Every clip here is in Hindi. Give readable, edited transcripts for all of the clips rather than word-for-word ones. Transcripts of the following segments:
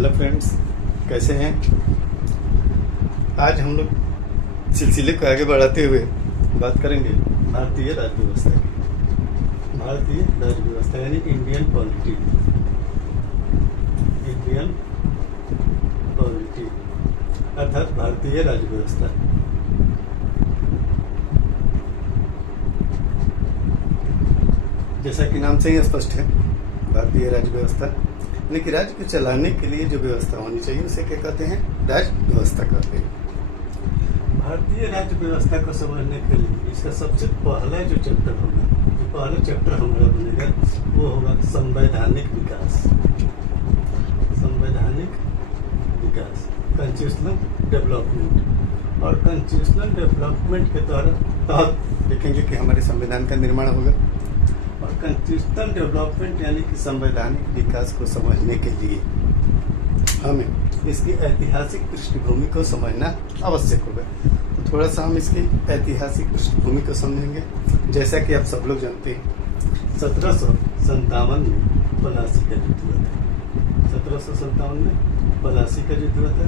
हेलो फ्रेंड्स, कैसे हैं। आज हम लोग सिलसिले को आगे बढ़ाते हुए बात करेंगे भारतीय राज्य व्यवस्था की। भारतीय राज्य व्यवस्था यानी इंडियन पॉलिटी। इंडियन पॉलिटी अर्थात भारतीय राज्य व्यवस्था। जैसा कि नाम से ही स्पष्ट है, भारतीय राज्य व्यवस्था यानी कि राज्य को चलाने के लिए जो व्यवस्था होनी चाहिए उसे क्या कहते हैं, राज्य व्यवस्था कहते हैं। भारतीय राज्य व्यवस्था को समझने के लिए इसका सबसे पहला जो चैप्टर होगा, जो पहला चैप्टर हमारा बनेगा वो होगा संवैधानिक विकास। संवैधानिक विकास, कॉन्स्टिट्यूशनल डेवलपमेंट। और कॉन्स्टिट्यूशनल डेवलपमेंट के तहत देखेंगे कि हमारे संविधान का निर्माण होगा। और कॉन्स्टिट्यूशनल डेवलपमेंट यानी कि संवैधानिक विकास को समझने के लिए हमें इसकी ऐतिहासिक पृष्ठभूमि को समझना आवश्यक होगा। तो थोड़ा सा हम इसकी ऐतिहासिक पृष्ठभूमि को समझेंगे। जैसा कि आप सब लोग जानते हैं, 1757 में पलासी का युद्ध हुआ था। 1757 में पलासी का युद्ध हुआ था,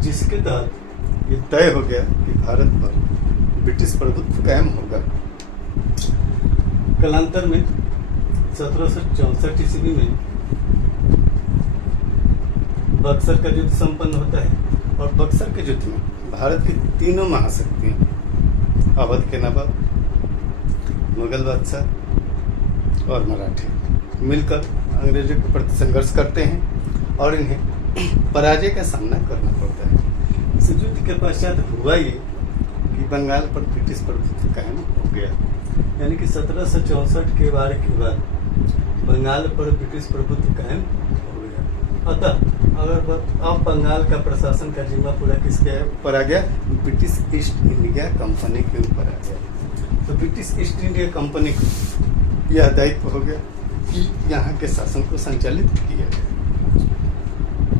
जिसके तहत ये तय हो गया कि भारत पर ब्रिटिश प्रभुत्व कायम होगा। कालांतर में 1764 ईस्वी में बक्सर का युद्ध संपन्न होता है। और बक्सर के युद्ध में भारत की तीनों महाशक्तियां, अवध के नवाब, मुगल बादशाह और मराठे मिलकर अंग्रेजों के प्रति संघर्ष करते हैं और इन्हें पराजय का सामना करना पड़ता है। इस युद्ध के पश्चात हुआ ये कि बंगाल पर ब्रिटिश प्रभुत्व कायम हो गया। यानी कि 1764 के वार के बाद बंगाल पर ब्रिटिश प्रभुत्व कायम हो गया। अतः अगर अब बंगाल का प्रशासन का जिम्मा पूरा किसके ऊपर आ गया, ब्रिटिश ईस्ट इंडिया कंपनी के ऊपर आ गया। तो ब्रिटिश ईस्ट इंडिया कंपनी को यह दायित्व हो गया कि यहाँ के शासन को संचालित किया जाए।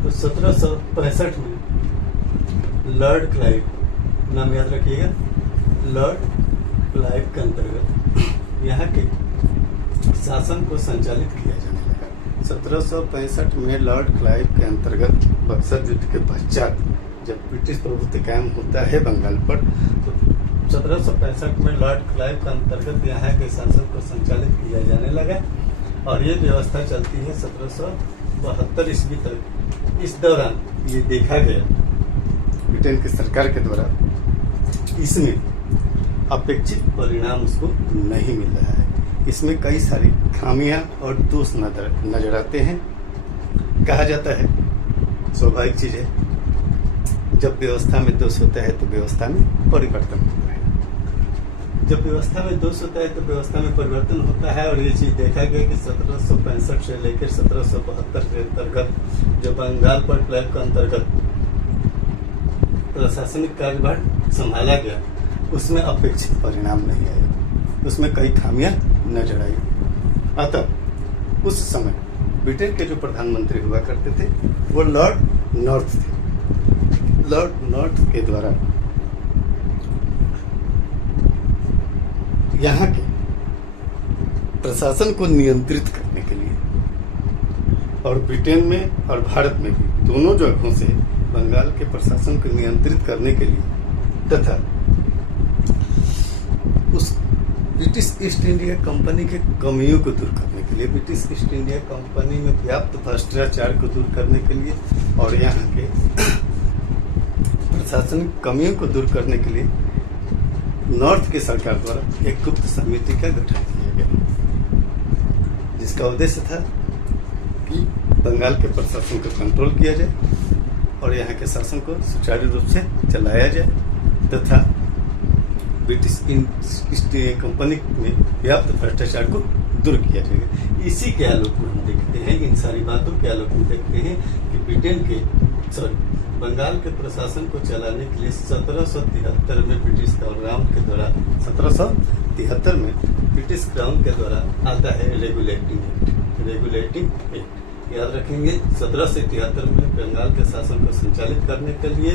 तो 1765 में लॉर्ड क्लाइव, नाम याद रखिएगा, लॉर्ड क्लाइव के अंतर्गत यहाँ के शासन को संचालित किया जाने लगा। 1765 में लॉर्ड क्लाइव के अंतर्गत बक्सर युद्ध के पश्चात जब ब्रिटिश प्रभुत्व कायम होता है बंगाल पर, तो 1765 में लॉर्ड क्लाइव के अंतर्गत यहाँ के शासन को संचालित किया जाने लगा। और ये व्यवस्था चलती है 1772 ईस्वी तक। इस दौरान ये देखा गया ब्रिटेन की सरकार के द्वारा इसमें अपेक्षित परिणाम उसको नहीं मिल रहा है। इसमें कई सारी खामियां और दोष नजर आते हैं। कहा जाता है, स्वाभाविक चीज है, जब व्यवस्था में दोष होता है तो व्यवस्था में परिवर्तन होता है। जब व्यवस्था में दोष होता है तो व्यवस्था में परिवर्तन होता है। और ये चीज देखा गया कि 1765 से लेकर 1772 के अंतर्गत जो बंगाल पर क्लाइव के अंतर्गत प्रशासनिक कार्यभार संभाला गया, उसमें अपेक्षित परिणाम नहीं आया, उसमें कई खामियां नजर आई। अतः उस समय ब्रिटेन के जो प्रधानमंत्री हुआ करते थे वो लॉर्ड नॉर्थ थे। लॉर्ड नॉर्थ के द्वारा यहाँ के प्रशासन को नियंत्रित करने के लिए और ब्रिटेन में और भारत में भी दोनों जगहों से बंगाल के प्रशासन को नियंत्रित करने के लिए तथा उस ब्रिटिश ईस्ट इंडिया कंपनी के कमियों को दूर करने के लिए, ब्रिटिश ईस्ट इंडिया कंपनी में व्याप्त भ्रष्टाचार को दूर करने के लिए और यहाँ के प्रशासनिक कमियों को दूर करने के लिए नॉर्थ की सरकार द्वारा एक गुप्त समिति का गठन किया गया, जिसका उद्देश्य था कि बंगाल के प्रशासन को कंट्रोल किया जाए और यहाँ के शासन को सुचारू रूप से चलाया जाए तथा ब्रिटिश ईस्ट इंडिया कंपनी में व्याप्त भ्रष्टाचार को दूर किया जाएगा। इसी के आलोक में हम देखते हैं, इन सारी बातों के आलोक में देखते हैं कि ब्रिटेन के बंगाल के प्रशासन को चलाने के लिए 1773 में ब्रिटिश क्राउन के द्वारा 1773 में ब्रिटिश क्राउन के द्वारा आता है रेगुलेटिंग एक्ट। याद रखेंगे, 1773 में बंगाल के शासन को संचालित करने के लिए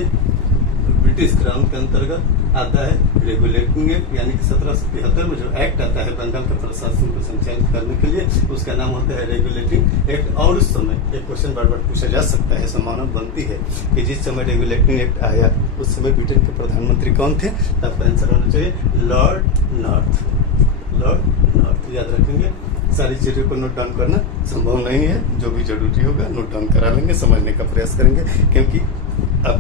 ब्रिटिश क्राउन के अंतर्गत आता है रेगुलेटिंग एक्ट, यानी कि 1773 में जो एक्ट आता है बंगाल के प्रशासन को संचालित करने के लिए, उसका नाम होता है रेगुलेटिंग एक्ट। और उस समय एक क्वेश्चन बार बार पूछा जा सकता है, संभावना बनती है कि जिस समय रेगुलेटिंग एक्ट आया उस समय ब्रिटेन के प्रधानमंत्री कौन थे? आपका आंसर होना चाहिए लॉर्ड नॉर्थ। लॉर्ड नॉर्थ याद रखेंगे। सारी चीजों को नोट डाउन करना संभव नहीं है, जो भी जरूरी होगा नोट डाउन करा लेंगे, समझने का प्रयास करेंगे, क्योंकि अब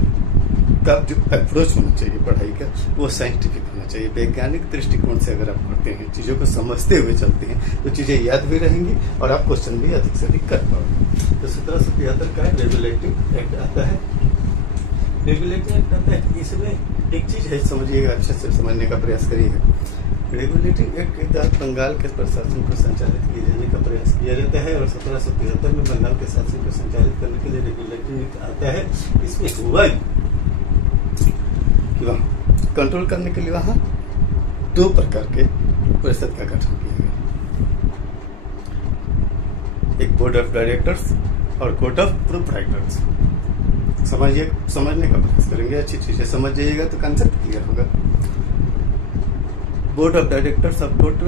तब जो अप्रोच होना चाहिए पढ़ाई का वो साइंटिफिक होना चाहिए। वैज्ञानिक दृष्टिकोण से अगर आप पढ़ते हैं, चीजों को समझते हुए चलते हैं, तो चीजें याद भी रहेंगी और आप क्वेश्चन भी अधिक से अधिक कर पाओगे। तो 1773 का रेगुलेटिंग एक्ट आता है। रेगुलेटिंग एक्ट आता है, इसमें एक चीज है, समझिएगा, अच्छे से समझने का प्रयास करिएगा। रेगुलेटिंग एक्ट के तहत बंगाल के प्रशासन को संचालित किए जाने का प्रयास किया जाता है और 1773 में बंगाल के शासन को संचालित करने के लिए रेगुलेटिंग एक्ट आता है। इसमें हुआ कि वहाँ कंट्रोल करने के लिए वहाँ 2 प्रकार के परिषद का गठन किया गया, एक बोर्ड ऑफ डायरेक्टर्स और कोर्ट ऑफ प्रोप्राइटर्स। समझने का प्रयास करेंगे, अच्छी चीजें समझ जाइएगा तो कंसेप्ट क्लियर होगा। बोर्ड ऑफ डायरेक्टर्स और कोर्ट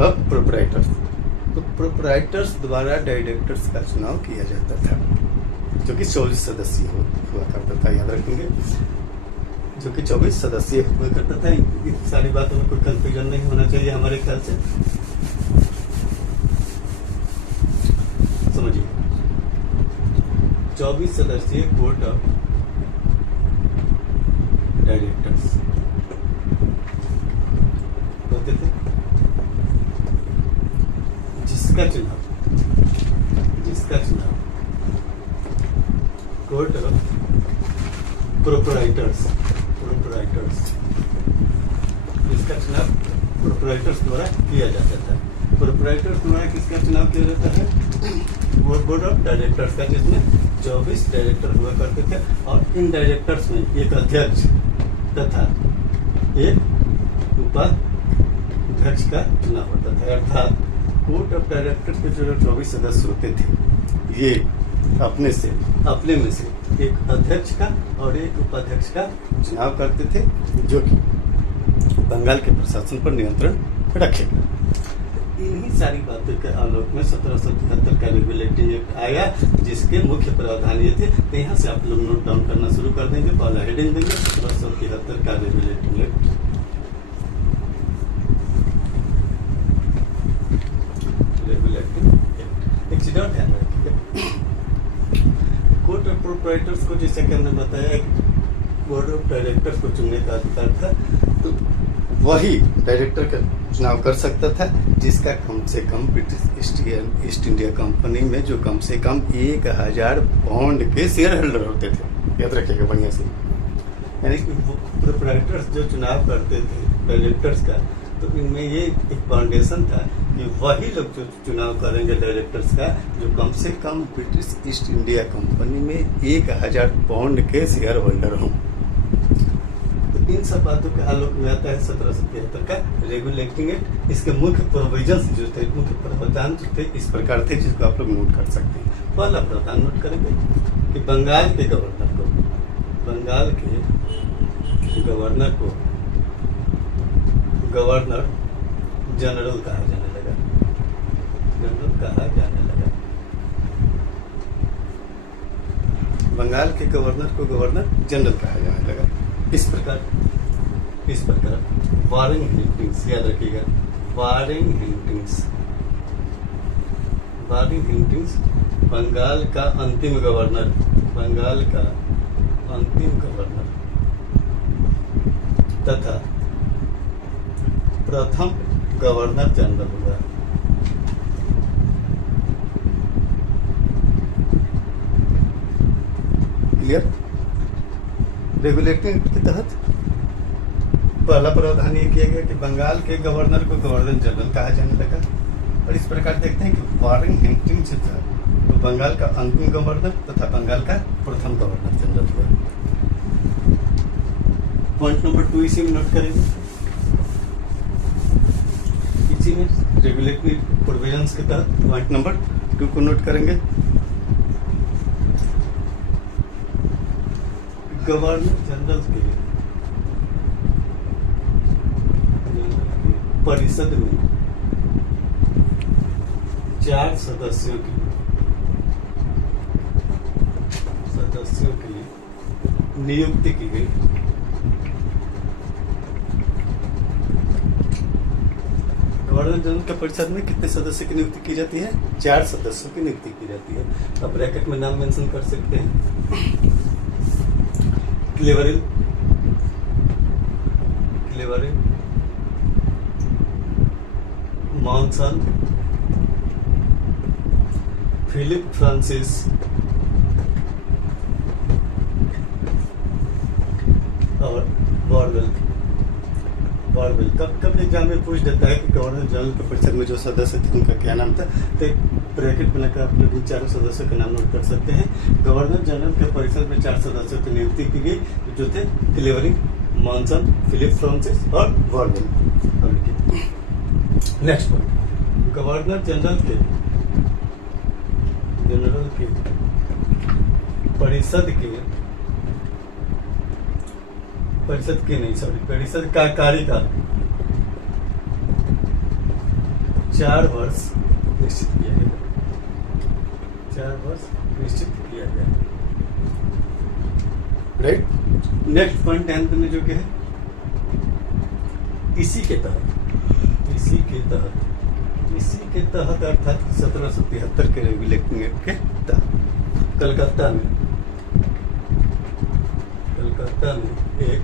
ऑफ प्रोप्राइटर्स, तो प्रोप्राइटर्स द्वारा डायरेक्टर्स का चुनाव किया जाता था, जो कि 24 सदस्यीय हुआ करता था, याद रखेंगे, जो कि 24 सदस्यीय हुआ करता था। इन सारी बातों में कोई कंफ्यूजन नहीं होना चाहिए हमारे ख्याल से, समझिए। 24 सदस्यीय बोर्ड ऑफ डायरेक्टर्स होते थे, जिसका चुनाव कोर्ट ऑफ प्रोप्राइटर्स इसका चुनाव प्रोप्राइटर्स द्वारा किया जाता था। प्रोप्राइटर्स द्वारा किसका चुनाव किया जाता है? बोर्ड ऑफ डायरेक्टर्स का, जिसमें 24 डायरेक्टर हुआ करते थे और इन डायरेक्टर्स में एक अध्यक्ष तथा एक उपाध्यक्ष का चुनाव होता था। अर्थात कोर्ट ऑफ डायरेक्टर्स के जो 24 सदस्य होते थे, ये अपने में से एक अध्यक्ष का और एक उपाध्यक्ष का चुनाव करते थे, जो कि बंगाल के प्रशासन पर नियंत्रण रखेगा। इन्हीं सारी बातों के आलोक में 1773 का रेगुलेटिंग एक्ट आया, जिसके मुख्य प्रावधान ये थे। तो यहाँ से आप लोग नोट डाउन करना शुरू कर देंगे, पहला हेडिंग देंगे 1773 का रेगुलेटिंग एक्ट। एक चीज और ध्यान रखिएगा, कोर्ट ऑफ प्रोप्राइटर्स को, जैसे कि हमने बताया, बोर्ड ऑफ डायरेक्टर्स को चुनने का अधिकार था, तो वही डायरेक्टर का चुनाव कर सकता था जिसका कम से कम ब्रिटिश ईस्ट इंडिया कंपनी में जो कम से कम 1000 पाउंड के शेयर होल्डर होते थे, याद रखिएगा बढ़िया से। यानी कि प्रोप्राइटर्स जो चुनाव करते थे डायरेक्टर्स का, तो इनमें ये एक फाउंडेशन था कि वही लोग जो चुनाव करेंगे डायरेक्टर्स का, जो कम से कम ब्रिटिश ईस्ट इंडिया कंपनी में 1000 पाउंड के शेयर होल्डर हों। तो इन सब बातों के आलोक में आता है 1773 का रेगुलेटिंग एक्ट। इसके मुख्य प्रोविजंस जो थे, मुख्य प्रावधान जो थे, इस प्रकार थे, जिसको आप लोग नोट कर सकते हैं। पहला प्रावधान नोट करेंगे कि बंगाल के गवर्नर को गवर्नर जनरल कहा जाने लगा। बंगाल के गवर्नर को गवर्नर जनरल कहा जाने लगा। इस प्रकार वारेन हेस्टिंग्स, याद रखिएगा, वारेन हेस्टिंग्स बंगाल का अंतिम गवर्नर तथा प्रथम गवर्नर जनरल हुआ। क्लियर? रेगुलेटिंग के तहत पहला प्रावधान ये किया गया कि बंगाल के गवर्नर को गवर्नर जनरल कहा जाने लगा। और इस प्रकार देखते हैं कि वारेन हेस्टिंग्स से था तो बंगाल का अंतिम गवर्नर तथा बंगाल का प्रथम गवर्नर जनरल हुआ। पॉइंट नंबर 2 इसी में नोट करेंगे। इसी में रेगुलेटरी प्रोविजंस के तहत पॉइंट नंबर 2 को नोट करेंगे। गवर्नर जनरल के परिषद में 4 सदस्यों की नियुक्ति की गई। गवर्नर जनरल के परिषद में कितने सदस्य की नियुक्ति की जाती है? 4 सदस्यों की नियुक्ति की जाती है। अब ब्रैकेट में नाम मेंशन कर सकते हैं। क्लेवेरिल, मॉनसन, फिलिप फ्रांसिस, और बॉरवेल। कब एग्जाम में पूछ देता है कि गवर्नर जनरल के परिषद में जो सदस्य थे उनका क्या नाम था, तो एक ब्रैकेट बनाकर आप लोग इन 4 सदस्यों का नाम नोट कर सकते हैं। गवर्नर जनरल के परिषद में 4 सदस्यों की नियुक्ति की गई, जो थे क्लेवेरिल, मॉनसन, फिलिप फ्रांसिस और Barwell. Next point, governor general के परिषद का कार्यकाल 4 वर्ष निश्चित किया गया। 4 वर्ष निश्चित किया गया। राइट। नेक्स्ट पॉइंट 10th में जो कि है, इसी के तहत अर्थात 1773 के रेगुलेटिंग एक्ट के तहत कलकत्ता में एक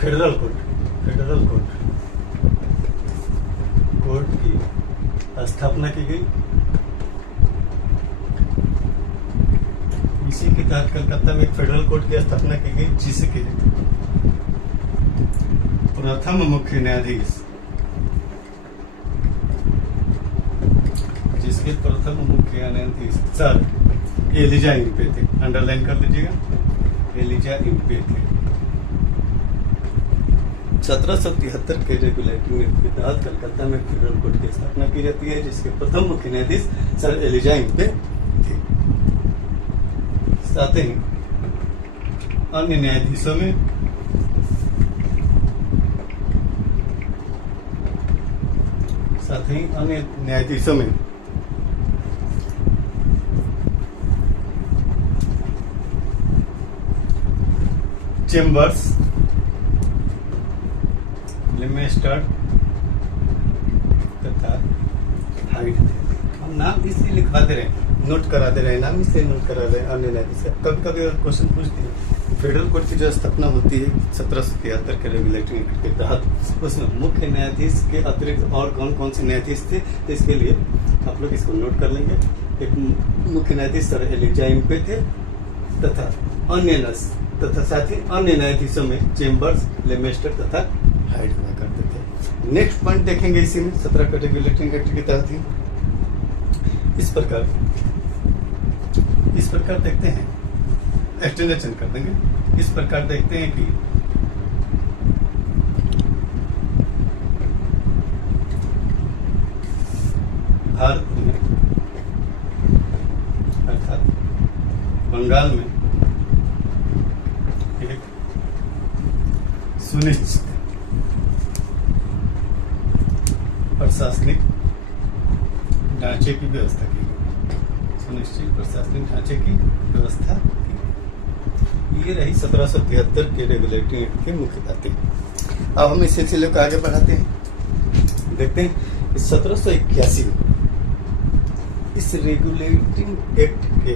फेडरल कोर्ट की स्थापना की गई। इसी के तहत कलकत्ता में एक फेडरल कोर्ट की स्थापना की गई, जिसके प्रथम मुख्य न्यायाधीश सर एलिजा इम्पे थे। अंडरलाइन कर लीजिएगा, एलिजा इम्पे थे। 1773 के रेगुलेटिंग एक्ट के तहत कलकत्ता में फेडरल कोर्ट की स्थापना की जाती है, जिसके प्रथम मुख्य न्यायाधीश सर एलिजा इम्पे थे। साथ ही अन्य न्यायाधीशों में चेम्बर्स, लेमेस्टर तथा हाइट थे। हम नाम इसलिए लिखवा दे रहे हैं, नोट करा दे रहे हैं, नाम इसलिए नोट करा रहे हैं। अन्य न्यायाधीश कभी कभी क्वेश्चन पूछते हैं, फेडरल कोर्ट की जो स्थापना होती है 1773 के रेगुलेटिंग एक्ट के तहत, उसमें मुख्य न्यायाधीश के अतिरिक्त और कौन कौन से न्यायाधीश थे, इसके लिए आप लोग इसको नोट कर लेंगे। एक मुख्य न्यायाधीश सर एलिजा इम्पे थे तथा साथ ही अन्य न्यायाधीशों में चेम्बर्स, लेमेस्टर तथा हाइट हुआ करते थे। नेक्स्ट पॉइंट देखेंगे इसी में 17 के रेगुलेटिंग एक्ट के तहत ही इस प्रकार देखते हैं, एक्सटेंशन कर देंगे। इस प्रकार देखते हैं कि भारत में अर्थात बंगाल में एक सुनिश्चित प्रशासनिक ढांचे की व्यवस्था की गई। सुनिश्चित प्रशासनिक ढांचे की व्यवस्था की गई। ये रही 1773 के रेगुलेटिंग एक्ट की मुख्य बातें। अब हम इस सिलसिले को आगे बढ़ाते हैं। देखते हैं 1781 में इस रेगुलेटिंग एक्ट के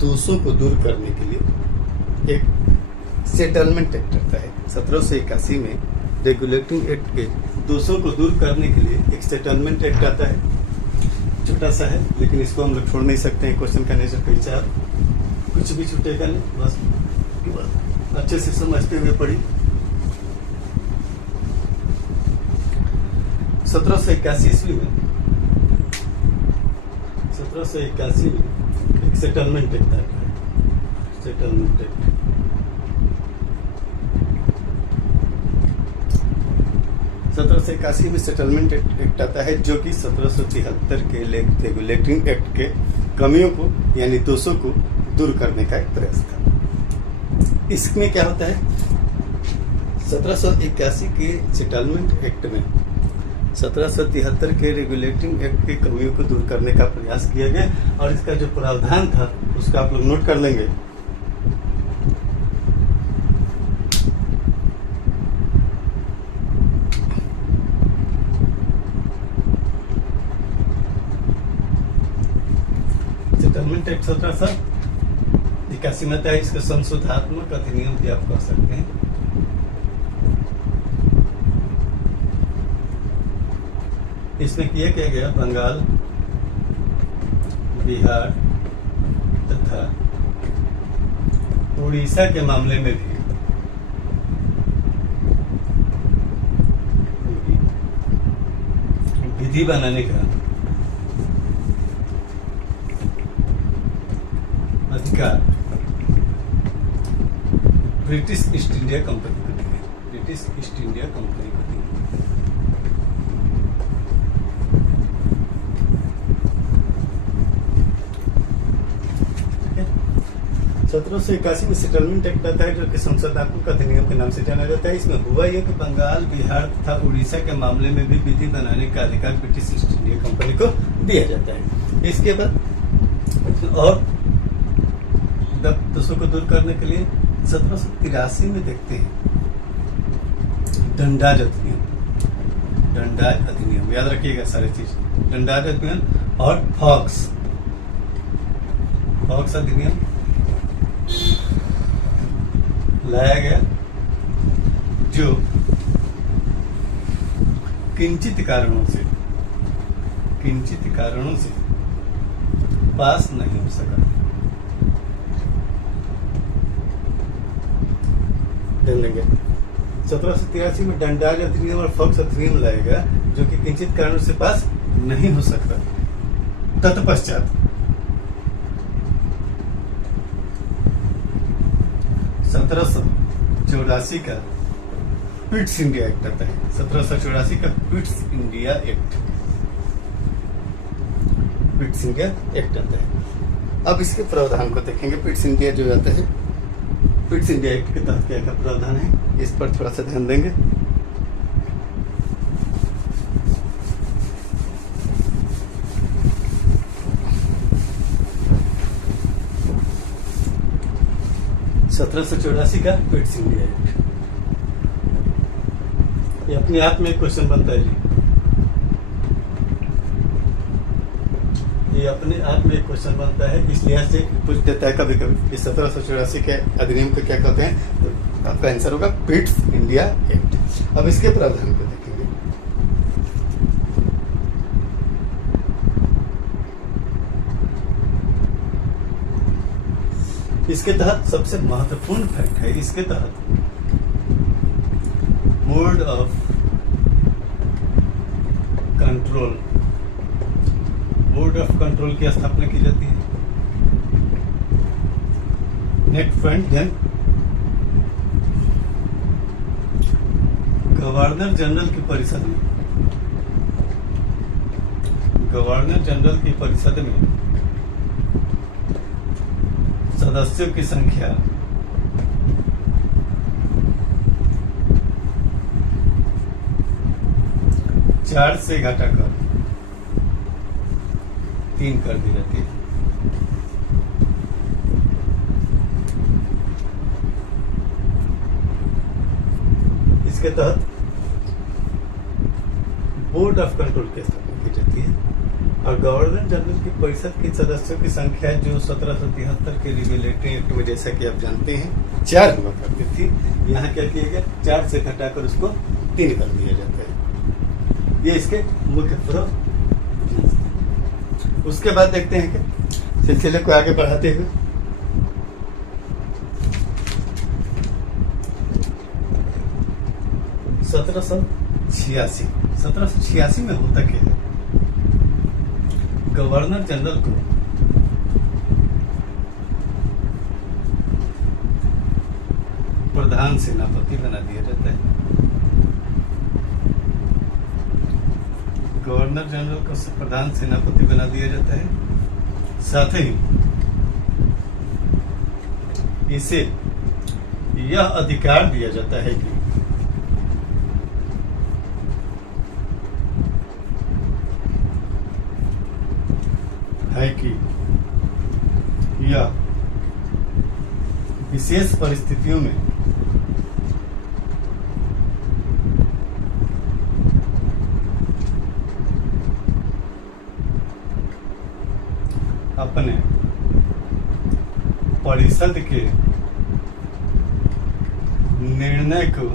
दोषों को दूर करने के लिए एक सेटलमेंट एक्ट आता है। 1781 में रेगुलेटिंग एक्ट के दोषों को दूर करने के लिए एक सेटलमेंट एक्ट आता है। छोटा सा है, लेकिन इसको हम लोग छोड़ नहीं सकते हैं। क्वेश्चन का नेचर कई चार, कुछ भी छूटेगा नहीं, बस अच्छे से समझते हुए पढ़ी। 1781 में एक सेटलमेंट एक्ट आता है। सेटलमेंट एक्ट 1781 में सेटलमेंट एक्ट आता है, जो कि 1773 के रेगुलेटिंग एक्ट के कमियों को यानी दोषों को दूर करने का एक प्रयास था। इसमें क्या होता है, 1781 के सेटलमेंट एक्ट में 1773 के रेगुलेटिंग एक्ट की कमियों को दूर करने का प्रयास किया गया और इसका जो प्रावधान था उसका आप लोग नोट कर लेंगे। सेटलमेंट एक्ट 1781 में था, इसका संशोधनात्मक अधिनियम भी आप कह सकते हैं। इसमें किया क्या गया, बंगाल, बिहार तथा उड़ीसा के मामले में भी विधि बनाने का अधिकार ब्रिटिश ईस्ट इंडिया कंपनी को दिया। ब्रिटिश ईस्ट इंडिया कंपनी को दिया। 1781 में सेटलमेंट एक्ट आता है जो कि संशोधनात्मक अधिनियम के नाम से जाना जाता है। इसमें हुआ यह कि बंगाल, बिहार तथा उड़ीसा के मामले में भी विधि बनाने का अधिकार ब्रिटिश ईस्ट इंडिया कंपनी को दिया जाता है। इसके बाद और दोषों को दूर करने के लिए 1783 में देखते हैं दंडाज अधिनियम। दंडाज अधिनियम याद रखिएगा सारी चीज। दंडाज अधिनियम और फॉक्स अधिनियम लाया गया जो किंचित कारणों से पास नहीं हो सका। ध्यान देंगे 1783 में दंडाज अधिनियम और फॉक्स अधिनियम लाया गया जो कि किंचित कारणों से पास नहीं हो सकता। तत्पश्चात 1784 का पिट्स इंडिया एक्ट आता है। 1784 का पिट्स इंडिया एक्ट आता है। अब इसके प्रावधान को देखेंगे। पिट्स इंडिया जो आता है, पिट्स इंडिया एक्ट के तहत क्या क्या प्रावधान है इस पर थोड़ा सा ध्यान देंगे। (1784) का पिट्स इंडिया एक्ट, ये अपने आप में एक क्वेश्चन बनता है जी। ये अपने आप में एक क्वेश्चन बनता है, इस लिहाज से पूछ देता है कभी कभी। इस 1784 के अधिनियम को क्या कहते हैं, तो आपका आंसर होगा पिट्स इंडिया एक्ट। अब इसके प्रावधान को देखेंगे। इसके तहत सबसे महत्वपूर्ण फैक्ट है, इसके तहत बोर्ड ऑफ कंट्रोल की स्थापना की जाती है। Next point, then governor general की परिषद में सदस्यों की संख्या 4 से घटाकर 3 कर दी जाती है। इसके तहत बोर्ड ऑफ कंट्रोल की स्थापना की जाती है और गवर्नर जनरल की परिषद के सदस्यों की संख्या जो 1773 के रेगुलेटरी एक्ट में जैसा कि आप जानते हैं 4 हुआ करती थी, यहाँ क्या किया गया 4 से घटाकर उसको 3 कर दिया जाता है। ये इसके मुख्य प्रभाव। उसके बाद देखते हैं कि सिलसिले को आगे बढ़ाते हुए सत्रह सौ छियासी में होता क्या है, गवर्नर जनरल को प्रधान सेनापति बना दिया जाता है। गवर्नर जनरल को प्रधान सेनापति बना दिया जाता है साथ ही इसे यह अधिकार दिया जाता है कि यह विशेष परिस्थितियों में अपने परिषद के निर्णय को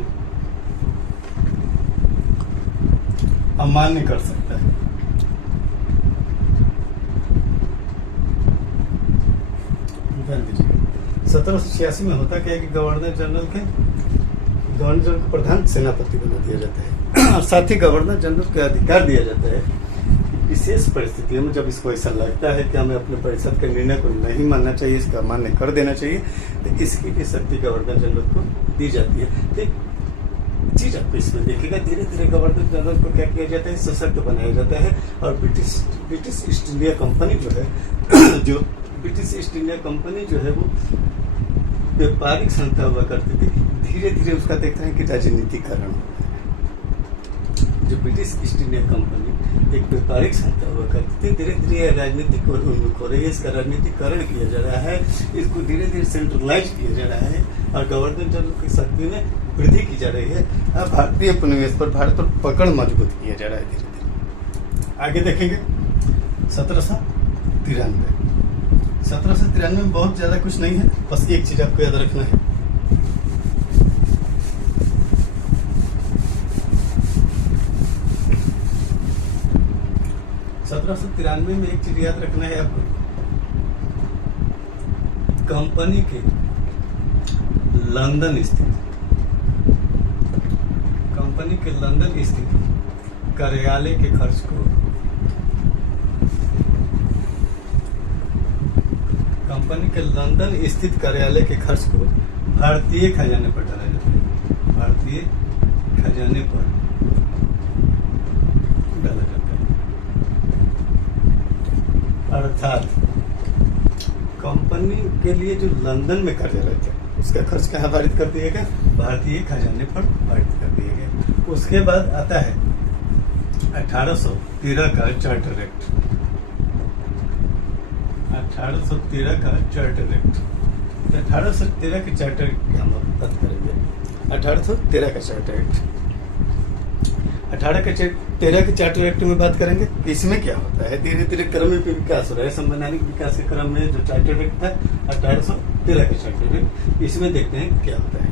अमान्य कर सकता है। ध्यान दीजिए, 1786 में होता क्या है कि गवर्नर जनरल को प्रधान सेनापति बना दिया जाता है और साथ ही गवर्नर जनरल को अधिकार दिया जाता है कि विशेष परिस्थितियों में जब इसको ऐसा लगता है कि हमें अपने परिषद के निर्णय को नहीं मानना चाहिए, इसका अमान्य कर देना चाहिए, तो इसकी भी शक्ति गवर्नर जनरल को दी जाती है। एक चीज आपको इसमें देखिएगा, धीरे धीरे गवर्नर जनरल को क्या किया जाता है, सशक्त बनाया जाता है। और ब्रिटिश ईस्ट इंडिया कंपनी जो है ब्रिटिश ईस्ट इंडिया कंपनी जो है वो व्यापारिक संस्था हुआ करती थी, धीरे धीरे उसका देखते हैं कि राजनीतिकरण। जो ब्रिटिश ईस्ट इंडिया कंपनी एक व्यापारिक संस्था हुआ करती थी, धीरे धीरे राजनीतिक उन्मुख हो रही है, इसका राजनीतिकरण किया जा रहा है, इसको धीरे धीरे सेंट्रलाइज किया जा रहा है और गवर्नर जनरल की शक्ति में वृद्धि की जा रही है। अब भारतीय उपनिवेश पर भारत पर पकड़ मजबूत किया जा रहा है धीरे धीरे। आगे देखेंगे 1793 में बहुत ज्यादा कुछ नहीं है, बस एक चीज आपको याद रखना है। में एक चीज याद रखना है आपको, कंपनी के लंदन स्थित कार्यालय के खर्च को भारतीय खजाने पर डाला जाता है, भारतीय खजाने पर डाला जाता है। अर्थात कंपनी के लिए जो लंदन में कार्यालय था उसका खर्च कहाँ पारित कर दिया गया, भारतीय खजाने पर पारित कर दिया गया। उसके बाद आता है 1813 का चार्टर एक्ट। 1813 का चार्टर एक्ट, 1813 के चार्टर की हम बात करेंगे। 1813 का चार्टर एक्ट, 1813 के चार्टर एक्ट में बात करेंगे। इसमें क्या होता है, धीरे धीरे क्रम में विकास हो रहा है, संवैधानिक विकास के क्रम में जो चार्टर एक्ट था 1813 के चार्टर एक्ट, इसमें देखते हैं क्या होता है।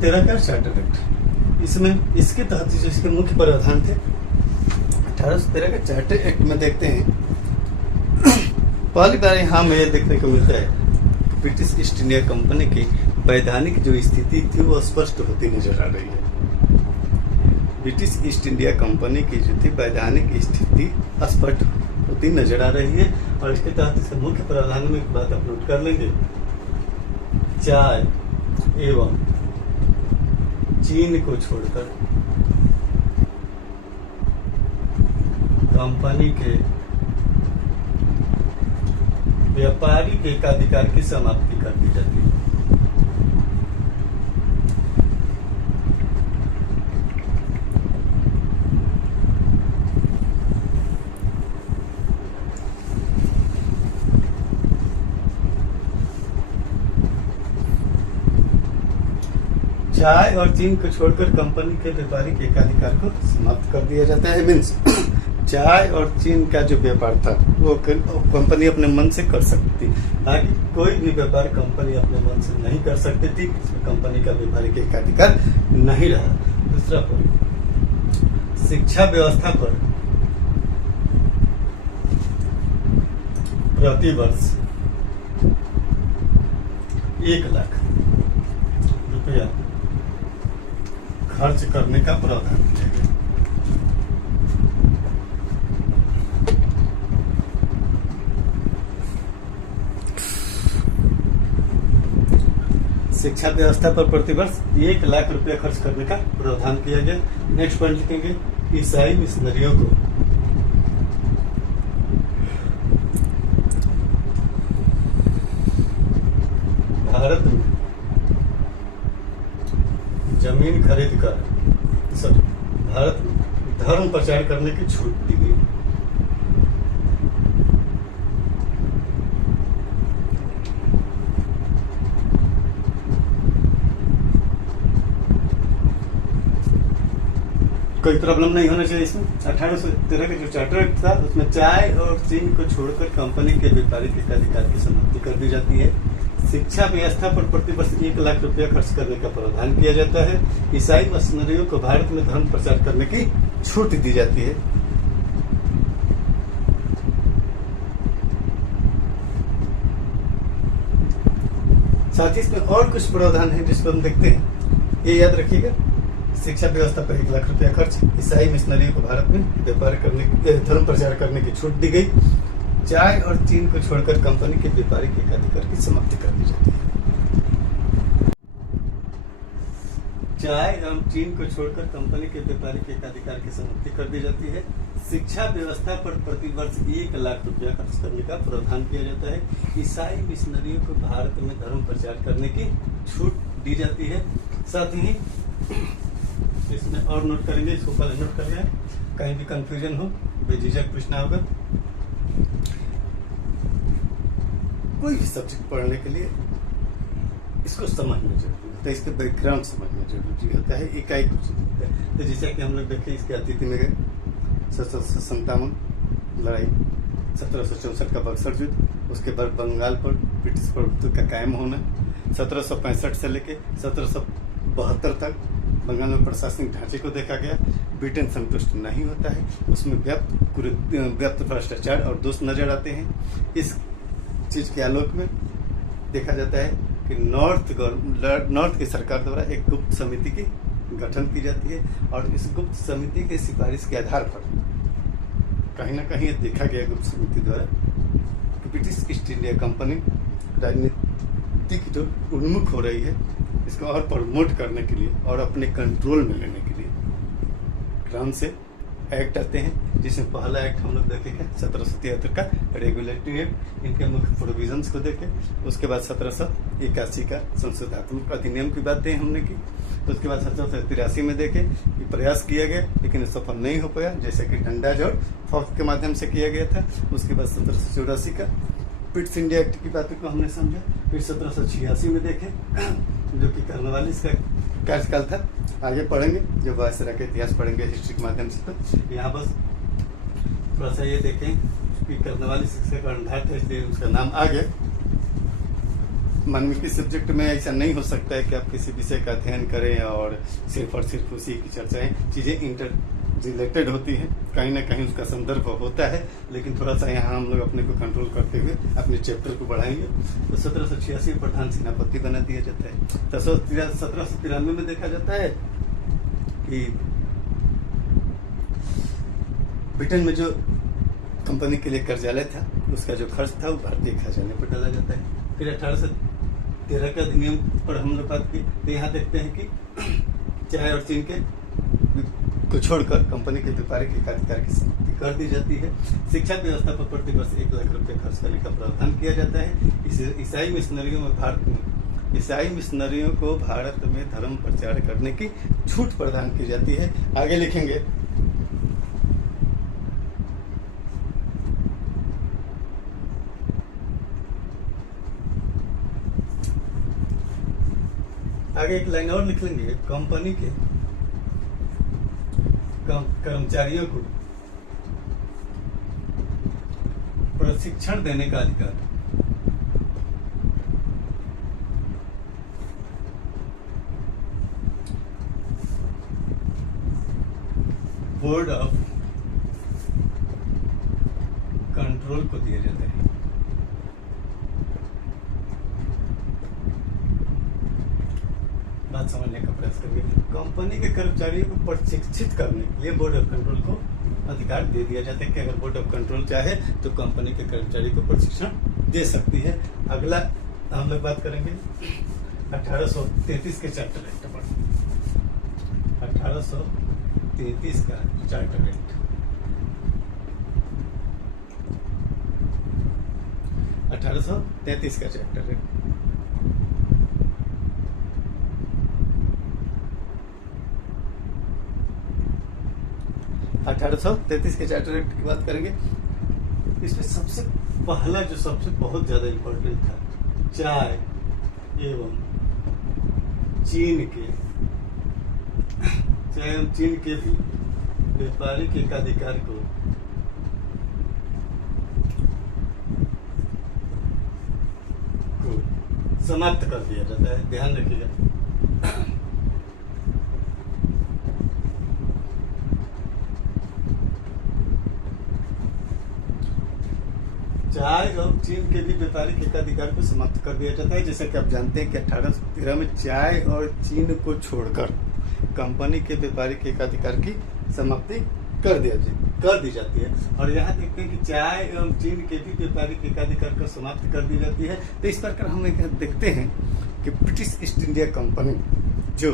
तेरह का चार्टर एक्ट, इसमें इसके तहत जो इसके मुख्य प्रावधान थे 1813 के चार्टर एक्ट में देखते हैं, पहली बार यहाँ में देखने को मिलता है ब्रिटिश ईस्ट इंडिया कंपनी की वैधानिक जो स्थिति थी वो स्पष्ट होती नजर आ रही है। ब्रिटिश ईस्ट इंडिया कंपनी की जो थी वैधानिक स्थिति स्पष्ट होती नजर आ रही है और इसके तहत इसके मुख्य प्रावधान में एक बात आप नोट कर लेंगे, चाय एवं चीन को छोड़कर कंपनी के व्यापारिक एकाधिकार की समाप्ति कर दी जाती है। चाय और चीन को छोड़कर कंपनी के व्यापारिक एकाधिकार को समाप्त कर दिया जाता है। मीन्स चाय और चीन का जो व्यापार था वो कंपनी अपने मन से कर सकती थी, ताकि कोई भी व्यापार कंपनी अपने मन से नहीं कर सकती थी, इसमें कंपनी का व्यापारिक एकाधिकार नहीं रहा। दूसरा पॉइंट, शिक्षा व्यवस्था पर प्रति वर्ष 1 लाख रुपया खर्च करने का प्रावधान किया गया। शिक्षा व्यवस्था पर प्रतिवर्ष 1 लाख रुपया खर्च करने का प्रावधान किया गया। नेक्स्ट पॉइंट लिखेंगे, ईसाई मिशनरियों को भारत में जमीन खरीद कर भारत में धर्म प्रचार करने की छूट दी गई। कोई प्रॉब्लम नहीं होना चाहिए इसमें। 1813 का जो चार्टर था उसमें चाय और चीनी को छोड़कर कंपनी के व्यापारिक एकाधिकार की समाप्ति कर दी जाती है। शिक्षा व्यवस्था पर प्रतिवर्ष 1 लाख रुपया खर्च करने का प्रावधान किया जाता है। ईसाई मिशनरियों को भारत में धर्म प्रचार करने की छूट दी जाती है। साथ ही इसमें और कुछ प्रावधान है जिसको हम देखते हैं। ये याद रखिएगा, शिक्षा व्यवस्था पर 1 लाख रुपया खर्च, ईसाई मिशनरियों को भारत में व्यापार करने धर्म प्रचार करने की छूट दी गई, चाय और चीन को छोड़कर कंपनी के व्यापारिक एकाधिकार की समाप्ति कर दी जाती है। चाय एवं चीन को छोड़कर कंपनी के व्यापारिक एकाधिकार की समाप्ति कर दी जाती है। शिक्षा व्यवस्था पर प्रतिवर्ष 1 लाख रुपया खर्च करने का प्रावधान किया जाता है। ईसाई मिशनरियों को भारत में धर्म प्रचार करने की छूट दी जाती है। साथ ही इसमें और नोट करेंगे, इसको पहले नोट कर लें, कहीं भी कंफ्यूजन हो बेझिझक पूछना होगा। कोई भी सब्जेक्ट पढ़ने के लिए इसको समझना जरूरी होता है, इसके बैकग्राउंड समझना जरूरी होता है, इकाई कुछ नहीं होता है। तो जैसा कि हम लोग देखें, इसके अतिथि में गए 1757 लड़ाई, 1764 का बक्सर युद्ध, उसके बाद बंगाल पर ब्रिटिश प्रभुत्व का कायम होना, 1765 से लेके 1772 तक बंगाल में प्रशासनिक ढांचे को देखा गया। ब्रिटेन संतुष्ट नहीं होता है, उसमें व्याप्त भ्रष्टाचार और दोष नजर आते हैं। इस चीज के आलोक में देखा जाता है कि नॉर्थ की सरकार द्वारा एक गुप्त समिति की गठन की जाती है और इस गुप्त समिति के सिफारिश के आधार पर कहीं ना कहीं देखा गया गुप्त समिति द्वारा कि ब्रिटिश ईस्ट इंडिया कंपनी राजनीतिक जो उन्मुख हो रही है, इसको और प्रमोट करने के लिए और अपने कंट्रोल में लेने के लिए क्राउन से एक्ट आते हैं, जिसमें पहला एक्ट हम लोग देखेंगे 1773 का रेगुलेटरी एक्ट, इनके मुख्य प्रोविजंस को देखें। उसके बाद 1781 का संशोधनात्मक अधिनियम की बातें हमने की। उसके बाद 1783 में देखें कि प्रयास किया गया लेकिन सफल नहीं हो पाया, जैसे कि डंडाज और फौज के माध्यम से किया गया था। उसके बाद 1784 का पिट्स इंडिया एक्ट की बातों को हमने समझा। फिर 1786 में देखें जो कि कर्नवालिस का कार्यकाल था, आगे पढ़ेंगे जब वायसराय का इतिहास पढ़ेंगे हिस्ट्री के माध्यम से। तो यहाँ बस थोड़ा सा ये देखें कि कर्नवालिस का कर्णधार था, इसलिए उसका नाम आ गया। मानवीय सब्जेक्ट में ऐसा नहीं हो सकता है कि आप किसी विषय का अध्ययन करें और सिर्फ उसी की चर्चाएं, चीजें इंटर रिलेटेड होती है, कहीं ना कहीं उसका संदर्भ होता है, लेकिन थोड़ा सा यहाँ हम लोग अपने को कंट्रोल करते हुए अपने चैप्टर को बढ़ाएंगे। तो 1786 में प्रधान सेनापति बना दिया जाता है। तो 1793 में देखा जाता है कि ब्रिटेन में जो कंपनी के लिए कार्यालय था उसका जो खर्च था वो भारतीय खजाने पर डाला जाता है। फिर 1813 का अधिनियम पर हम लोग बात की, तो यहाँ देखते हैं कि चाय और चीन के को छोड़कर कंपनी के व्यापारिक एकाधिकार की समाप्ति कर दी जाती है। शिक्षा व्यवस्था पर प्रतिवर्ष 1 लाख रुपए खर्च करने का प्रावधान किया जाता है। ईसाई मिशनरियों को भारत में धर्म प्रचार करने की छूट प्रदान की जाती है। आगे लिखेंगे, आगे एक लाइन और लिख लेंगे, कंपनी के कर्मचारियों को प्रशिक्षण देने का अधिकार। बोर्ड ऑफ कंट्रोल को दिया जाता है। बात समझने का प्रयास करिए। कंपनी के कर्मचारियों को प्रशिक्षित करने के लिए बोर्ड ऑफ कंट्रोल को अधिकार दे दिया जाता है कि अगर बोर्ड ऑफ कंट्रोल चाहे तो कंपनी के कर्मचारी को प्रशिक्षण दे सकती है। अगला हम लोग बात करेंगे 1833 के चार्टर एक्ट पर, 1833 का चार्टर एक्ट, 1833 का चार्टर एक्ट। के चार्टर एक्ट की बात करेंगे। इसमें सबसे पहला जो सबसे बहुत ज्यादा इम्पोर्टेंट था, चाय एवं चीन के भी व्यापारिक एकाधिकार को समाप्त कर दिया जाता है। ध्यान रखिएगा, चाय और चीन के भी व्यापारिक एकाधिकार को समाप्त कर दिया जाता है। जैसा कि आप जानते हैं कि 1813 में चाय और चीन को छोड़कर कंपनी के व्यापारिक एकाधिकार की समाप्ति कर दी जाती है। और यहाँ देखते हैं कि चाय एवं चीन के भी व्यापारिक एकाधिकार को समाप्त कर दी जाती है। तो इस प्रकार हम देखते हैं कि ब्रिटिश ईस्ट इंडिया कंपनी जो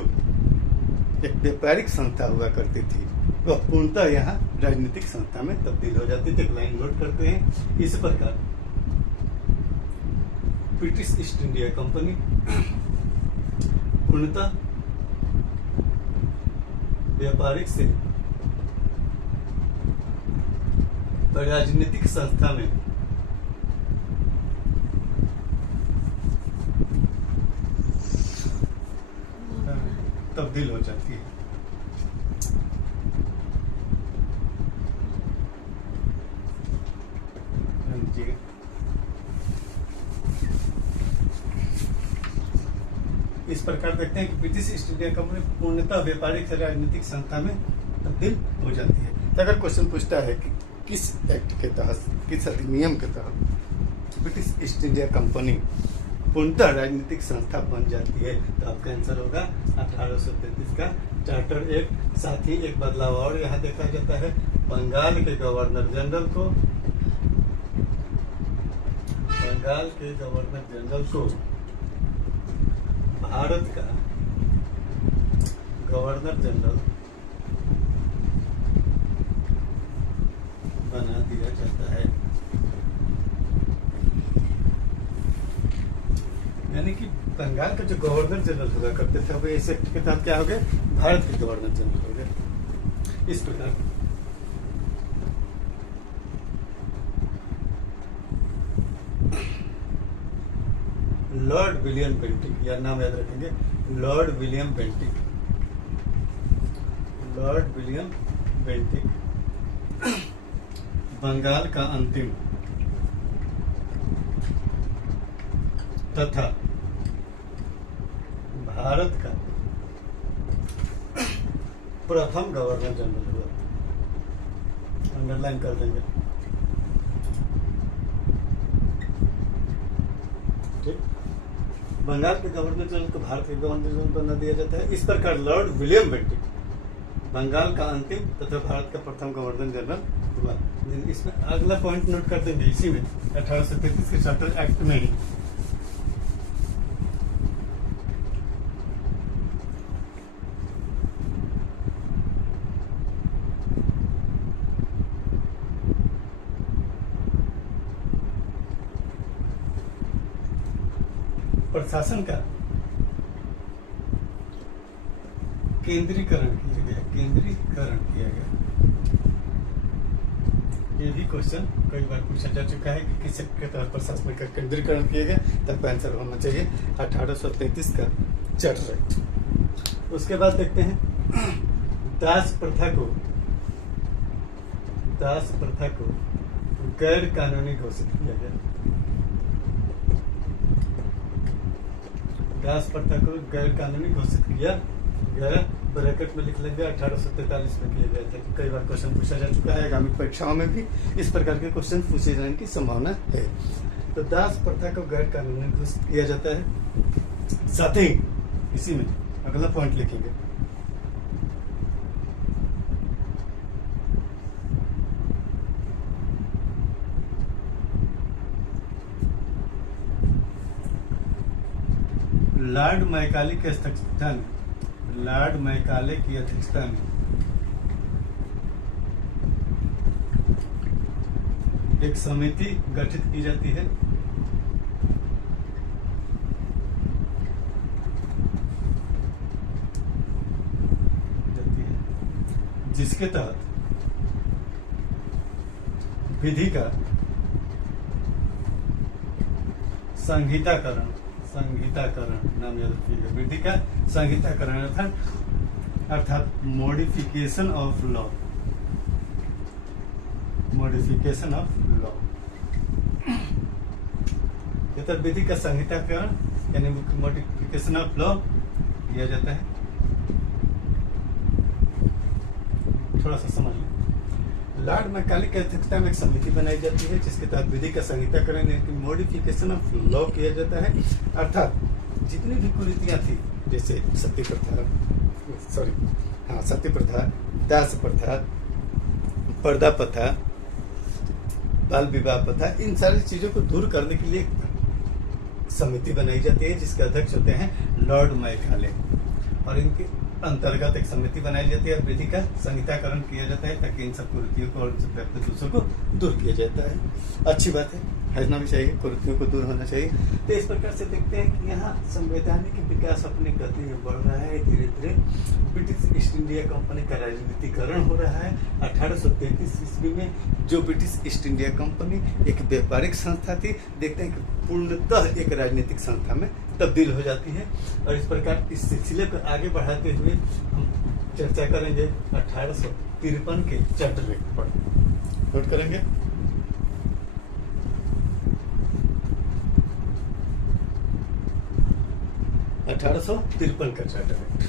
एक व्यापारिक संस्था हुआ करती थी, वह पूर्णतः यहाँ राजनीतिक संस्था में तब्दील हो जाती थी। लाइन नोट करते हैं, इस प्रकार ब्रिटिश ईस्ट इंडिया कंपनी पूर्णतः व्यापारिक से राजनीतिक संस्था में तब्दील हो जाती है। इस प्रकार देखते हैं कि ब्रिटिश ईस्ट इंडिया कंपनी पूर्णतः व्यापारिक से राजनीतिक संस्था में तब्दील हो जाती है। तो अगर क्वेश्चन पूछता है कि किस एक्ट के तहत, किस अधिनियम के तहत ब्रिटिश ईस्ट इंडिया कंपनी पूर्णतः राजनीतिक संस्था बन जाती है, तो आपका आंसर होगा 1833 का चार्टर एक्ट। साथ ही एक बदलाव और यहाँ देखा जाता है, बंगाल के गवर्नर जनरल को भारत का गवर्नर जनरल बना दिया जाता है। यानी कि बंगाल का जो गवर्नर जनरल हुआ करते थे, वो इस एक्ट के तहत क्या हो गए, भारत के गवर्नर जनरल हो गए। इस प्रकार लॉर्ड विलियम बेंटिक, यह नाम याद रखेंगे, लॉर्ड विलियम बेंटिक बंगाल का अंतिम तथा भारत का प्रथम गवर्नर जनरल हुआ। अंडरलाइन कर देंगे, ठीक। बंगाल के गवर्नर जनरल को भारत के गवर्नर जनरल बना दिया जाता है। इस प्रकार लॉर्ड विलियम बेंटिक बंगाल का अंतिम तथा भारत का प्रथम गवर्नर जनरल हुआ। इसमें अगला पॉइंट नोट कर देंगे, इसी में 1833 के चार्टर एक्ट में ही प्रशासन का केंद्रीकरण किया गया। ये भी क्वेश्चन कई बार पूछा जा चुका है कि किस एक्ट के तहत प्रशासन का केंद्रीकरण किया गया, तब आंसर होना चाहिए 1833 का चार्टर एक्ट। उसके बाद देखते हैं दास प्रथा को गैर कानूनी घोषित किया गया। दास प्रथा को गैर कानूनी घोषित किया गया, ब्रैकेट में लिख लेंगे 1843 में किया गया था। कई बार क्वेश्चन पूछा जा चुका है, आगामी परीक्षाओं में भी इस प्रकार के क्वेश्चन पूछे जाने की संभावना है। तो दास प्रथा को गैर कानूनी घोषित किया जाता है। साथ ही इसी में अगला पॉइंट लिखेंगे, लॉर्ड मैकाले की अध्यक्षता में, लॉर्ड मैकाले की अध्यक्षता में एक समिति गठित की जाती है जिसके तहत विधि का संहिताकरण नाम याद रखिएगा, विधि का संहिताकरण अर्थात मॉडिफिकेशन ऑफ लॉ, तो विधि का संहिताकरण यानी मॉडिफिकेशन ऑफ लॉ किया जाता है। थोड़ा सा समझ लें। लॉर्ड मैकाले की अध्यक्षता में एक समिति बनाई जाती है जिसके तहत विधि का संहिताकरण यानी मॉडिफिकेशन ऑफ लॉ किया जाता है, अर्थात जितनी भी कुरीतियां थी जैसे सती प्रथा, दास प्रथा, पर्दा प्रथा, बाल विवाह प्रथा, इन सारी चीजों को दूर करने के लिए समिति बनाई जाती है जिसके अध्यक्ष होते हैं लॉर्ड मैकाले, और इनके अंतर्गत एक समिति बनाई जाती है और विधि का संहिताकरण किया जाता है ताकि इन सब कुरीतियों को और इन सब व्याप्त दोषों को दूर किया जाता है। अच्छी बात है भी चाहिए, कुरीतियों को दूर होना चाहिए। तो इस प्रकार से देखते हैं कि यहाँ संवैधानिक विकास अपनी गति में बढ़ रहा है धीरे धीरे। ब्रिटिश ईस्ट इंडिया कंपनी का राजनीतिकरण हो रहा है। 1833 ईस्वी में जो ब्रिटिश ईस्ट इंडिया कंपनी एक व्यापारिक संस्था थी, देखते हैं कि पूर्णतः एक राजनीतिक संस्था में तब्दील हो जाती है। और इस प्रकार इस सिलसिले को आगे बढ़ाते हुए हम चर्चा करेंगे 1853 के चार्टर एक्ट पर। नोट करेंगे 1853 का चार्टर एक्ट।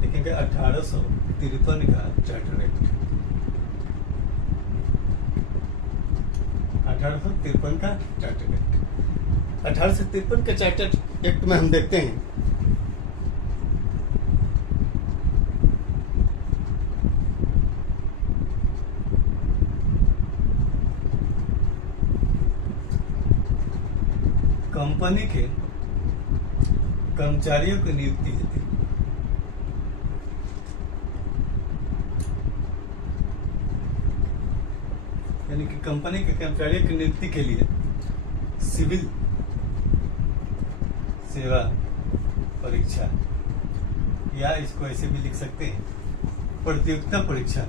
लिखेंगे 1853 का चार्टर एक्ट। 1853 का चार्टर एक्ट। 1853 के चार्टर एक्ट में हम देखते हैं कंपनी के कर्मचारियों की नियुक्ति होती है। यानी कि कंपनी के कर्मचारियों की नियुक्ति के लिए सिविल सेवा परीक्षा, या इसको ऐसे भी लिख सकते हैं प्रतियोगिता परीक्षा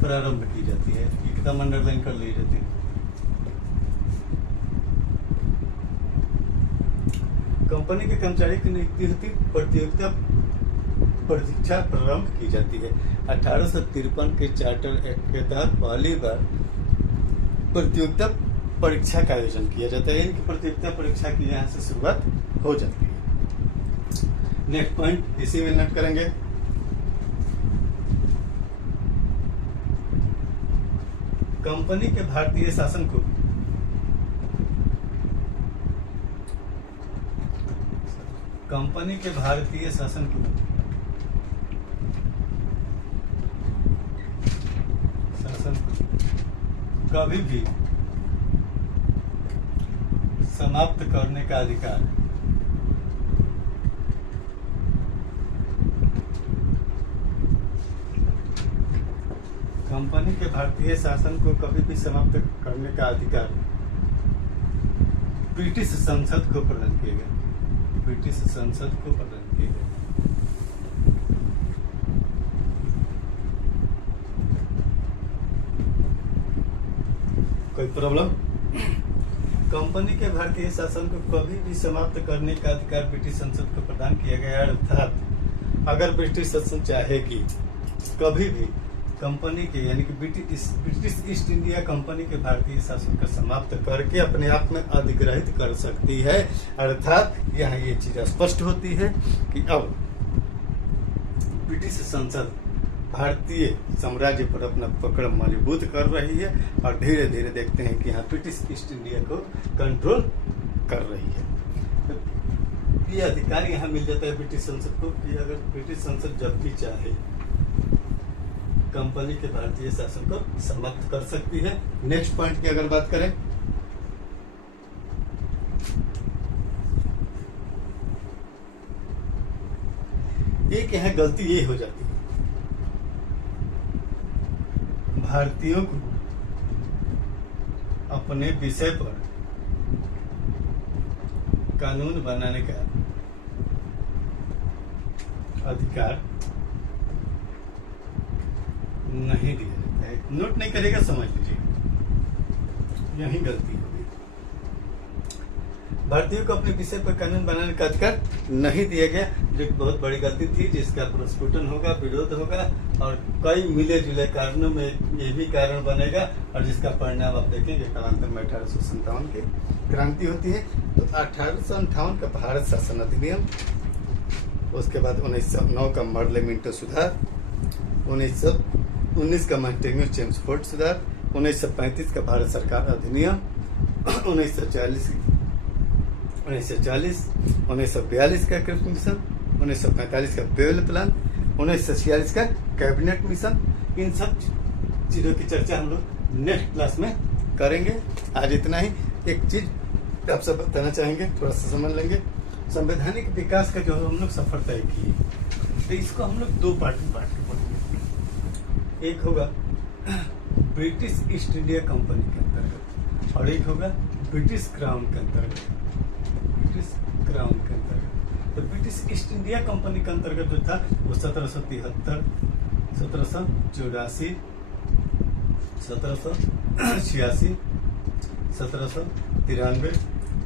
प्रारंभ की जाती है। एकदम अंडरलाइन कर ली जाती है। कंपनी के कर्मचारी की नियुक्ति होती, प्रतियोगिता परीक्षा प्रारंभ की जाती है। 1853 के चार्टर एक्ट के तहत पहली बार प्रतियोगिता परीक्षा का आयोजन किया जाता है। इनकी प्रतियोगिता परीक्षा की यहाँ से शुरुआत हो जाती है। नेक्स्ट पॉइंट इसी में नोट करेंगे। कंपनी के भारतीय शासन को कभी भी समाप्त करने का अधिकार कंपनी के भारतीय शासन को कभी भी समाप्त करने का अधिकार ब्रिटिश संसद को प्रदान किया गया। कोई प्रॉब्लम? कंपनी के भारतीय शासन को कभी भी समाप्त करने का अधिकार ब्रिटिश संसद को प्रदान किया गया, अर्थात अगर ब्रिटिश संसद चाहे कि कभी भी कंपनी के यानी कि ब्रिटिश ईस्ट इंडिया कंपनी के भारतीय शासन को समाप्त करके अपने आप में अधिग्रहित कर सकती है। अर्थात यहाँ ये चीज स्पष्ट होती है कि अब ब्रिटिश संसद भारतीय साम्राज्य पर अपना पकड़ मजबूत कर रही है और धीरे धीरे देखते हैं कि यहाँ ब्रिटिश ईस्ट इंडिया को कंट्रोल कर रही है। ये अधिकार यहाँ मिल जाता है ब्रिटिश संसद को कि अगर ब्रिटिश संसद जब भी चाहे कंपनी के भारतीय शासन को समाप्त कर सकती है। नेक्स्ट पॉइंट की अगर बात करें, एक यहाँ गलती ये हो जाती है, भारतीयों को अपने विषय पर कानून बनाने का अधिकार नहीं दिया जाता है। नोट नहीं करेगा, समझ लीजिए, यही गलती होगी। भारतीयों को अपने विषय पर कानून बनाने का अधिकार नहीं दिया गया, जो एक बहुत बड़ी गलती थी, जिसका प्रस्फुटन होगा, विरोध होगा और कई मिले जुले कारणों में ये भी कारण बनेगा और जिसका परिणाम आप देखेंगे कालांतर में 1857 की क्रांति होती है। तो 1858 का भारत शासन अधिनियम, उसके बाद 1909 का मर्ले मिंटो सुधार, 1919 का मॉन्टेग्यू चेम्सफोर्ड सुधार, 1935 का भारत सरकार अधिनियम, 1942 का क्रिप्स मिशन, 1945 का बेल प्लान, 1946 का कैबिनेट मिशन। इन सब चीजों की चर्चा हम लोग नेक्स्ट क्लास में करेंगे। आज इतना ही। एक चीज आप सब बताना चाहेंगे, थोड़ा सा समझ लेंगे। संवैधानिक विकास का जो हम लोग सफर तय किए, तो इसको हम लोग दो पार्ट में बांट के पढ़ेंगे। एक होगा ब्रिटिश ईस्ट इंडिया कंपनी के अंतर्गत और एक होगा ब्रिटिश क्राउन के अंतर्गत। तो ब्रिटिश ईस्ट इंडिया कंपनी के अंतर्गत जो था वो 1773, 1784, 1786, 1793,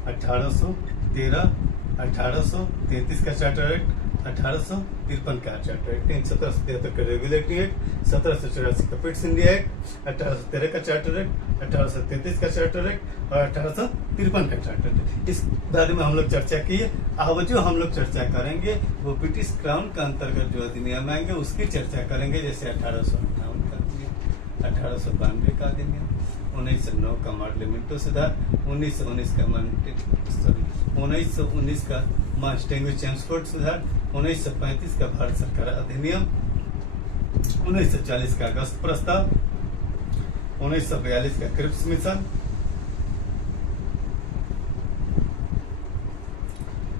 1813, 1833 का चार्टर एक्ट, 1853 का चार्टर एक्ट, 1773 का रेगुलेटरी एक्ट, 1784 का पिट्स इंडिया एक्ट, 1813 का चार्टर एक्ट, 1833 का चार्टर एक्ट और 1853 का चार्टर एक्ट। इस बारे में हम लोग चर्चा की है। अब जो हम लोग चर्चा करेंगे वो ब्रिटिश क्राउन के अंतर्गत जो अधिनियम आएंगे उसकी चर्चा करेंगे, जैसे 1858 का अधिनियम, 1892 का अधिनियम, 1909 का मॉडल मिंटो सुधार, 1919 का मॉन्टेग्यू चेम्सफोर्ड सुधार, 1935 का भारत सरकार अधिनियम, 1940 का अगस्त प्रस्ताव, 1942 का क्रिप्स मिशन,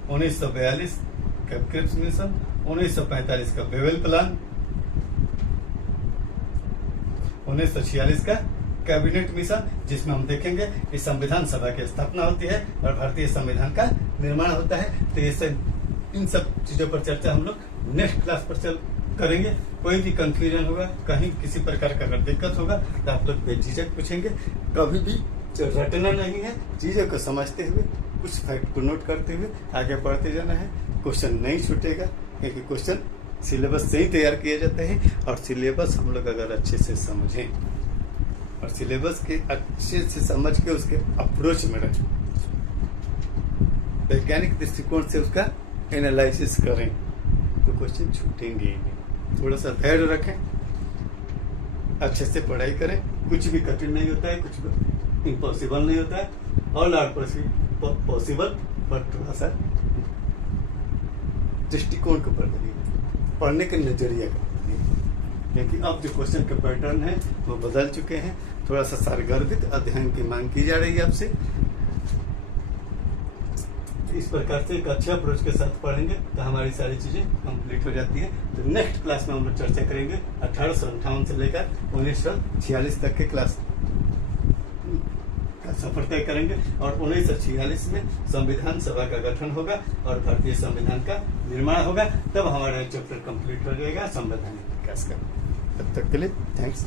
1942 का क्रिप्स मिशन, 1945 का बेवेल प्लान, 1946 का कैबिनेट मिशन, जिसमें हम देखेंगे कि संविधान सभा की स्थापना होती है और भारतीय संविधान का निर्माण होता है। तो ये इन सब चीजों पर चर्चा हम लोग नेक्स्ट क्लास पर करेंगे। कोई भी कंफ्यूजन होगा, कहीं किसी प्रकार का अगर दिक्कत होगा तो आप लोग बेझिझक पूछेंगे। कभी भी रटना नहीं है, चीजों को समझते हुए, कुछ फैक्ट को नोट करते हुए आगे बढ़ते जाना है। क्वेश्चन नहीं छूटेगा, क्योंकि क्वेश्चन सिलेबस से ही तैयार किए जाते हैं और सिलेबस हम लोग अगर अच्छे से समझें और सिलेबस के अच्छे से समझ के उसके अप्रोच में रहें, वैज्ञानिक दृष्टिकोण से उसका एनालिसिस करें, तो क्वेश्चन छूटेंगे ही नहीं। थोड़ा सा धैर्य रखें, अच्छे से पढ़ाई करें। कुछ भी कठिन नहीं होता है, कुछ भी इम्पॉसिबल नहीं होता है। ऑल आर पॉसिबल, पर थोड़ा सा दृष्टिकोण को बदलिए, पढ़ने के नजरिया को बदलिए, क्योंकि अब जो क्वेश्चन के पैटर्न है वो बदल चुके हैं। थोड़ा सा सारगर्भित अध्ययन की मांग की जा रही है आपसे। इस प्रकार से एक अच्छे अप्रोच के साथ पढ़ेंगे तो हमारी सारी चीजें कंप्लीट हो जाती है। तो नेक्स्ट क्लास में हम लोग चर्चा करेंगे 1858 से लेकर 1946 तक के क्लास का सफर तय करेंगे और 1946 में संविधान सभा का गठन होगा और भारतीय संविधान का निर्माण होगा। तब हमारा चैप्टर कंप्लीट हो जाएगा संवैधानिक विकास का। तब तक के लिए थैंक्स।